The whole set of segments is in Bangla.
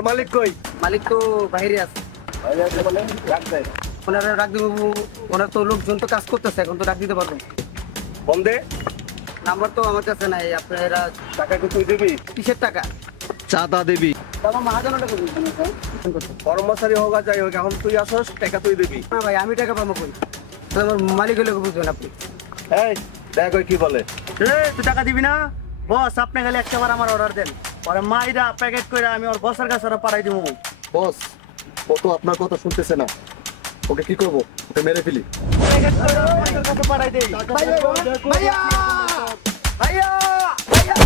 তোর মালিক কই? মালিক তো বাইরে আছে। বাইরে আছে মানে রাখ দেয়। ওনারা ডাক দিব, ওনার তো লোকজন তো কাজ করতেছে, এখন তো ডাক দিতে পারবেন। ফোন দে। নাম্বার তো আমার কাছে নাই। আপনারা টাকা কি তুই দিবি? কিসের টাকা? চাঁদা দিবি। আমার মহাজনটা বলছেন কর্মচারী হোক আর যাই হোক, এখন তুই আসস, টাকা তুই দিবি। না ভাই, আমি টাকা পাবো কই? আমার মালিক হলে বুঝবেন আপনি। এই দেখ ওই কি বলে। তুই টাকা দিবি না? বস আপনি খালি একবার আমার অর্ডার দেন, পরে মাইরা প্যাকেট করে আমি ওর বসের কাছে পাঠাই দিব। বস ও তো আপনার কথা শুনতেছে না, ওকে কি করবো? ওকে মেরে ফেলি। প্যাকেট করে বসের কাছে পাঠাই দেই। ভাইয়া ভাইয়া ভাইয়া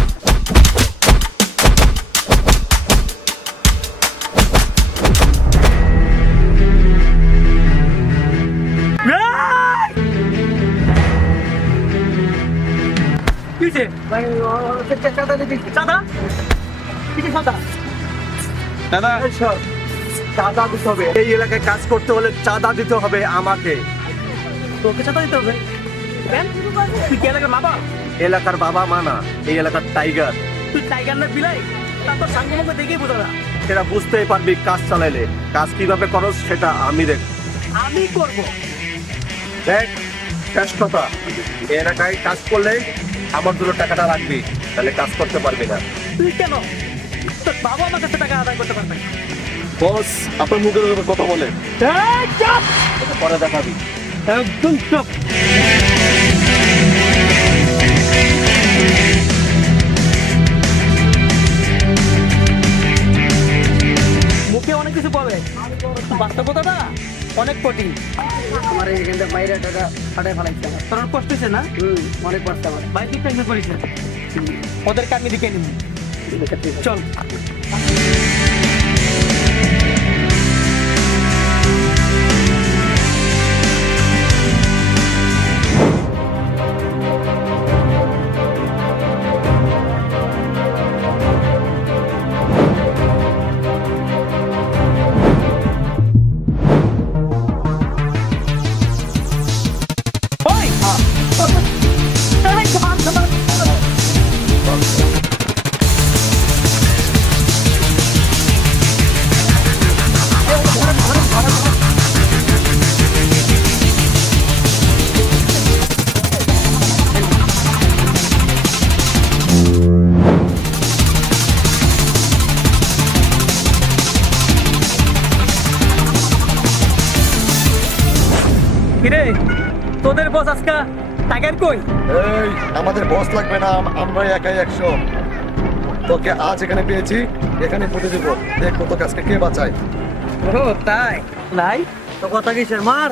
কিসে ভাই চাঁদা দিবি। চাঁদা? কিসে চাঁদা? দাদা চাঁদা দিতে হবে। এই এলাকায় কাজ করতে হলে চাঁদা দিতে হবে আমাকে। তোকে চাঁদা দিতে হবে কেন? তুই কি এলাকার বাবা? এলাকার বাবা মা না, এই এলাকার টাইগার। তুই টাইগার না বিলাই? তা তোর সাঙ্গে মুখে দেখেই বোঝা না। সেটা বুঝতেই পারবি কাজ চালাইলে। কাজ কিভাবে করস সেটা আমি দেখ। আমি করবো। দেখ শেষ কথা, এই এলাকায় কাজ করলে আমার জন্য টাকাটা রাখবি, তাহলে কাজ করতে পারবি না। তুই কেন? তোর বাবা আমার কাছে টাকা আদায় করতে পারবে। বস আপনার মুখের উপর কথা বলে। এটা পরে দেখাবি। একদম চুপ। মুখে অনেক কিছু বলে, বাস্তবতাটা অনেক কঠিন। আমার এখানটা বাইরে টাকা ফাটাই ফেলাইছে আমার। তোর কষ্ট হচ্ছে না? অনেক কষ্ট আমার। ভাই তুই টেনশন করিস না, ওদেরকে আমি দিকে নিব। চল। কিরে তোদের বস আজকা টাইগার কই? এই আমাদের বস লাগবে না, আমরা একাই 100। তোকে আজ এখানে পেয়েছি, এখানে পুঁতে দেবো। দেখবো তোকে আজকে কে বাঁচায়। ও তাই? নাই তো কথা কিসের? মার।